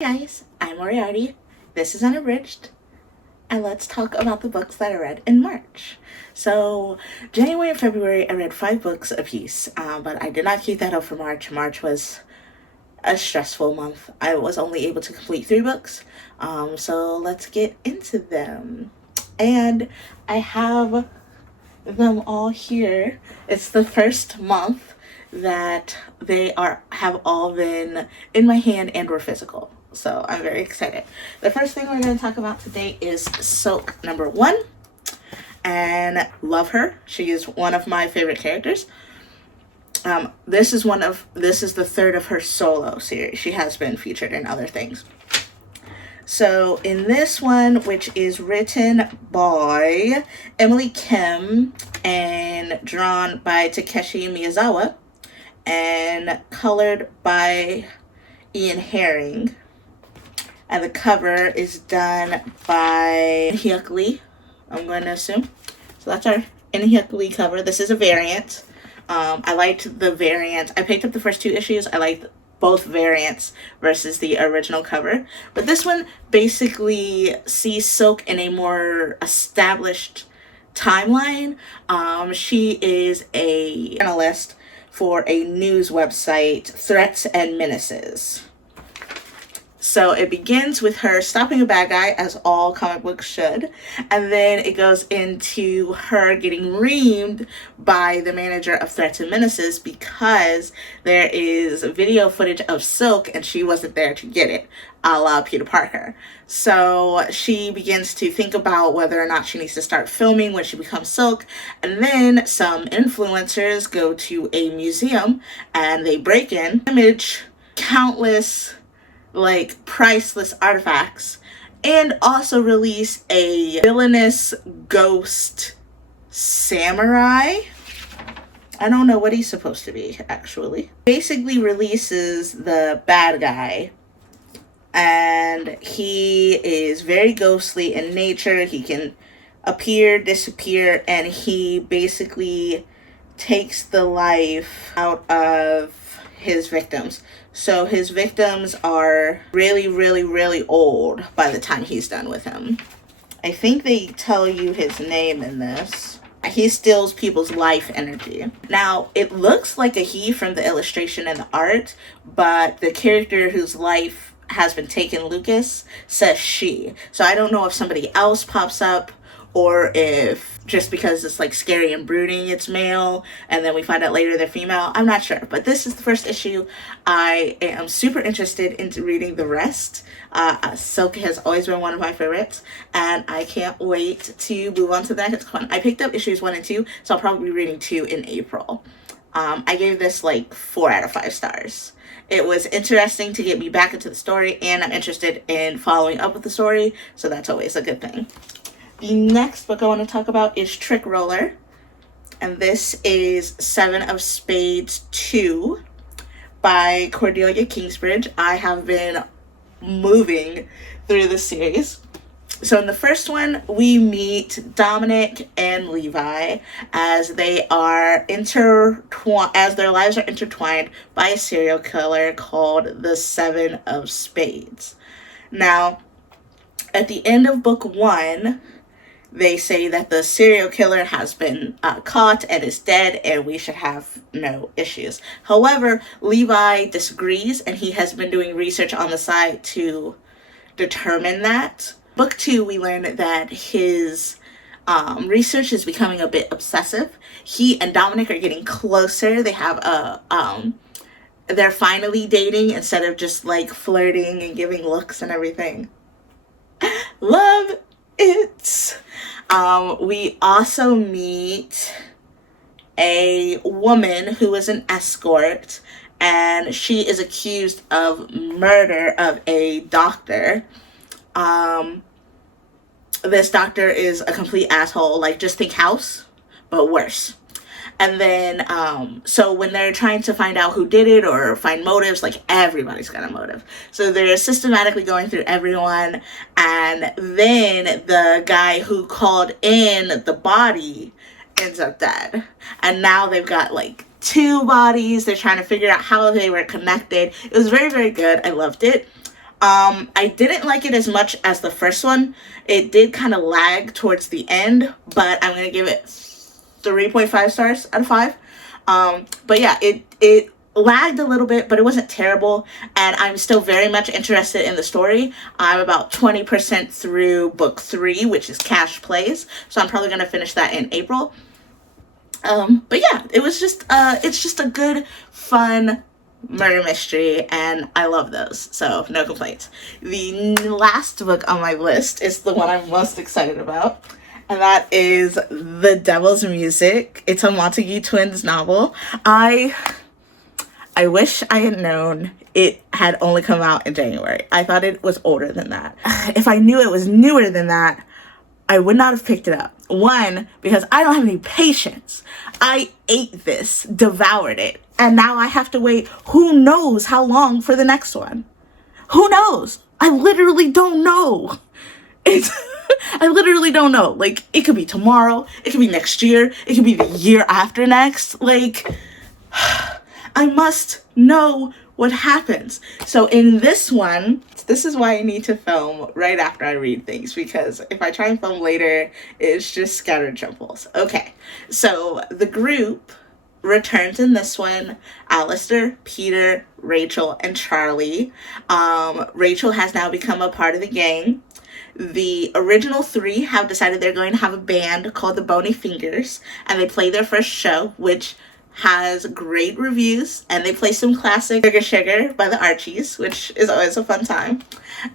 Hey guys, I'm Moriarty. This is Unabridged, and let's talk about the books that I read in March. So, January and February, I read 5 books apiece, but I did not keep that up for March. March was a stressful month. I was only able to complete 3 books, so let's get into them. And I have them all here. It's the first month that they have all been in my hand and were physical. So I'm very excited. The first thing we're going to talk about today is Silk #1. And love her. She is one of my favorite characters. This is the third of her solo series. She has been featured in other things. So in this one, which is written by Emily Kim and drawn by Takeshi Miyazawa and colored by Ian Herring, and the cover is done by Hyuk Lee, I'm going to assume. So that's our Hyuk Lee cover. This is a variant. I liked the variant. I picked up the first 2 issues. I liked both variants versus the original cover. But this one basically sees Silk in a more established timeline. She is a journalist for a news website, Threats and Menaces. So it begins with her stopping a bad guy, as all comic books should, and then it goes into her getting reamed by the manager of Threats and Menaces because there is video footage of Silk and she wasn't there to get it, a la Peter Parker. So she begins to think about whether or not she needs to start filming when she becomes Silk, and then some influencers go to a museum and they break in, image countless priceless artifacts, and also release a villainous ghost samurai. I don't know what he's supposed to be, actually. Basically releases the bad guy, and he is very ghostly in nature. He can appear, disappear, and he basically takes the life out of his victims. So his victims are really, really, really old by the time he's done with him. I think they tell you his name in this. He steals people's life energy. Now, it looks like a he from the illustration and the art, but the character whose life has been taken, Lucas, says she. So I don't know if somebody else pops up or if just because it's scary and brooding, it's male, and then we find out later they're female. I'm not sure, but this is the first issue. I am super interested into reading the rest. Silk has always been one of my favorites, and I can't wait to move on to the next one. I picked up issues 1 and 2, so I'll probably be reading 2 in April. I gave this 4 out of 5 stars. It was interesting to get me back into the story, and I'm interested in following up with the story, so that's always a good thing. The next book I want to talk about is Trick Roller, and this is 7 of Spades 2 by Cordelia Kingsbridge. I have been moving through the series. So in the first one, we meet Dominic and Levi as they are as their lives are intertwined by a serial killer called the 7 of Spades. Now, at the end of book 1, they say that the serial killer has been caught and is dead, and we should have no issues. However, Levi disagrees, and he has been doing research on the side to determine that. Book 2, we learn that his research is becoming a bit obsessive. He and Dominic are getting closer. They have they're finally dating instead of just flirting and giving looks and everything. Love it. We also meet a woman who is an escort, and she is accused of murder of a doctor. This doctor is a complete asshole, just think House, but worse. And then, so when they're trying to find out who did it or find motives, everybody's got a motive. So they're systematically going through everyone. And then the guy who called in the body ends up dead. And now they've got 2 bodies. They're trying to figure out how they were connected. It was very, very good. I loved it. I didn't like it as much as the first one. It did kind of lag towards the end, but I'm gonna give it 3.5 stars out of 5. But yeah, it lagged a little bit, but it wasn't terrible, and I'm still very much interested in the story. I'm about 20% through book 3, which is Cash Plays, so I'm probably gonna finish that in April. But yeah, it was just it's just a good, fun murder mystery, and I love those, so no complaints. The last book on my list is the one I'm most excited about, and that is The Devil's Music. It's a Montague Twins novel. I wish I had known it had only come out in January. I thought it was older than that. If I knew it was newer than that, I would not have picked it up. One, because I don't have any patience. I ate this, devoured it, and now I have to wait who knows how long for the next one. Who knows? I literally don't know. I literally don't know. Like, it could be tomorrow, it could be next year, it could be the year after next. Like, I must know what happens. So in this one, this is why I need to film right after I read things, because if I try and film later, it's just scattered jumbles. Okay, so the group returns in this one: Alistair, Peter, Rachel, and Charlie. Rachel has now become a part of the gang. The original 3 have decided they're going to have a band called the Bony Fingers, and they play their first show, which has great reviews, and they play some classic Sugar Sugar by the Archies, which is always a fun time.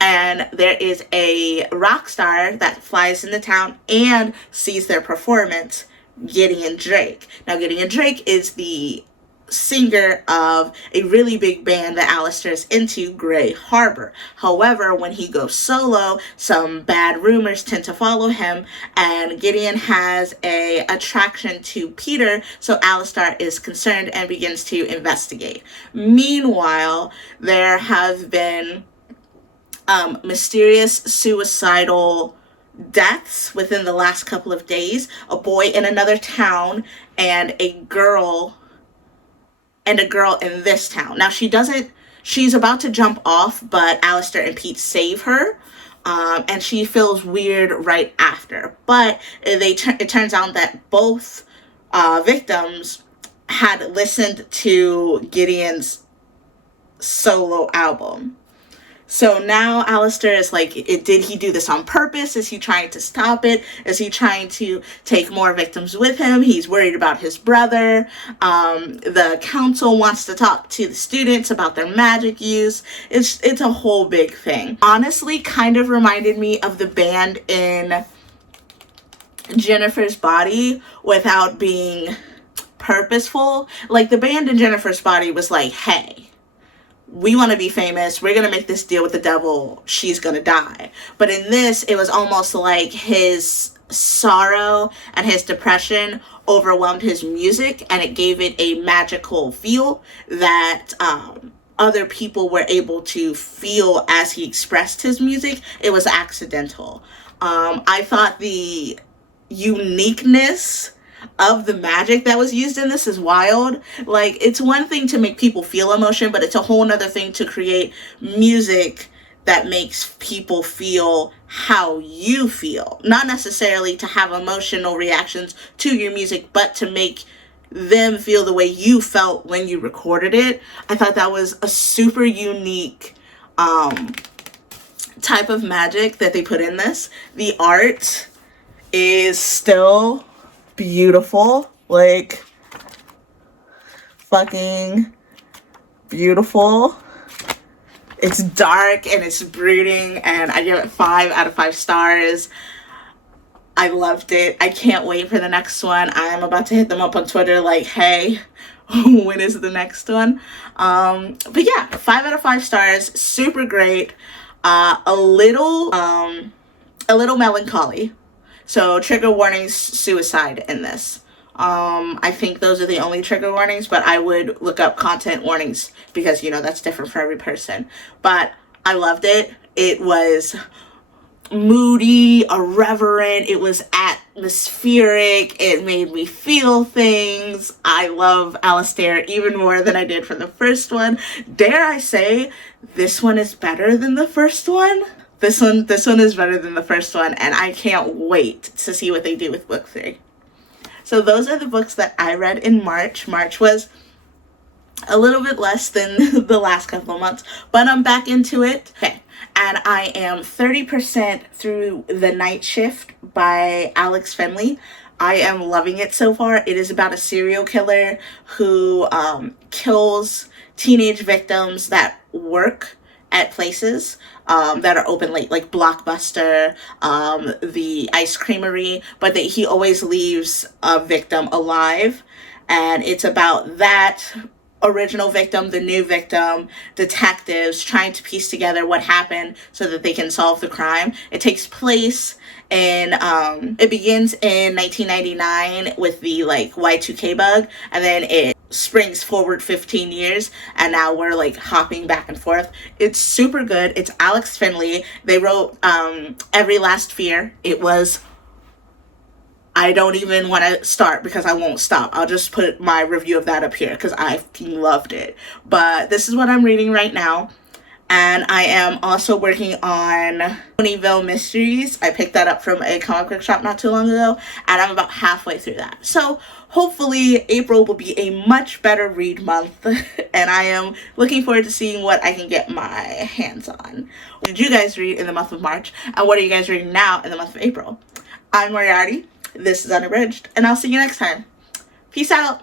And there is a rock star that flies into town and sees their performance, Gideon Drake. Now, Gideon Drake is the singer of a really big band that Alistair's into, Grey Harbor. However, when he goes solo, some bad rumors tend to follow him, and Gideon has a attraction to Peter, so Alistair is concerned and begins to investigate. Meanwhile, there have been mysterious suicidal deaths within the last couple of days. A boy in another town and a girl in this town. Now, she's about to jump off, but Alistair and Pete save her, and she feels weird right after. But it turns out that both victims had listened to Gideon's solo album. So now Alistair is like, did he do this on purpose? Is he trying to stop it? Is he trying to take more victims with him? He's worried about his brother. The council wants to talk to the students about their magic use. It's a whole big thing. Honestly, kind of reminded me of the band in Jennifer's Body without being purposeful. Like, the band in Jennifer's Body was like, hey, we want to be famous, we're going to make this deal with the devil, she's going to die. But in this, it was almost like his sorrow and his depression overwhelmed his music, and it gave it a magical feel that other people were able to feel as he expressed his music. It was accidental. I thought the uniqueness of the magic that was used in this is wild. Like, it's one thing to make people feel emotion, but it's a whole nother thing to create music that makes people feel how you feel. Not necessarily to have emotional reactions to your music, but to make them feel the way you felt when you recorded it. I thought that was a super unique type of magic that they put in this. The art is still beautiful, like fucking beautiful. It's dark and it's brooding, and I give it 5 out of 5 stars. I loved it. I can't wait for the next one. I am about to hit them up on Twitter like, hey, when is the next one? But yeah, 5 out of 5 stars. Super great. A little melancholy. So trigger warnings, suicide in this. I think those are the only trigger warnings, but I would look up content warnings because, you know, that's different for every person. But I loved it. It was moody, irreverent. It was at atmospheric. It made me feel things. I love Alistair even more than I did from the first one. Dare I say, this one is better than the first one? This one is better than the first one, and I can't wait to see what they do with book 3. So those are the books that I read in March. March was a little bit less than the last couple of months, but I'm back into it. Okay, and I am 30% through The Night Shift by Alex Fenley. I am loving it so far. It is about a serial killer who kills teenage victims that work at places that are open late, like Blockbuster, the ice creamery, but he always leaves a victim alive. And it's about that original victim, the new victim, detectives trying to piece together what happened so that they can solve the crime. It takes place in, it begins in 1999 with the like Y2K bug, and then it springs forward 15 years, and now we're like hopping back and forth. It's super good. It's Alex Fenley. They wrote Every Last Fear. It was, I don't even want to start because I won't stop. I'll just put my review of that up here because I loved it. But this is what I'm reading right now. And I am also working on Ponyville Mysteries. I picked that up from a comic book shop not too long ago, and I'm about halfway through that. So hopefully April will be a much better read month, and I am looking forward to seeing what I can get my hands on. What did you guys read in the month of March, and what are you guys reading now in the month of April? I'm Moriarty. This is Unabridged, and I'll see you next time. Peace out.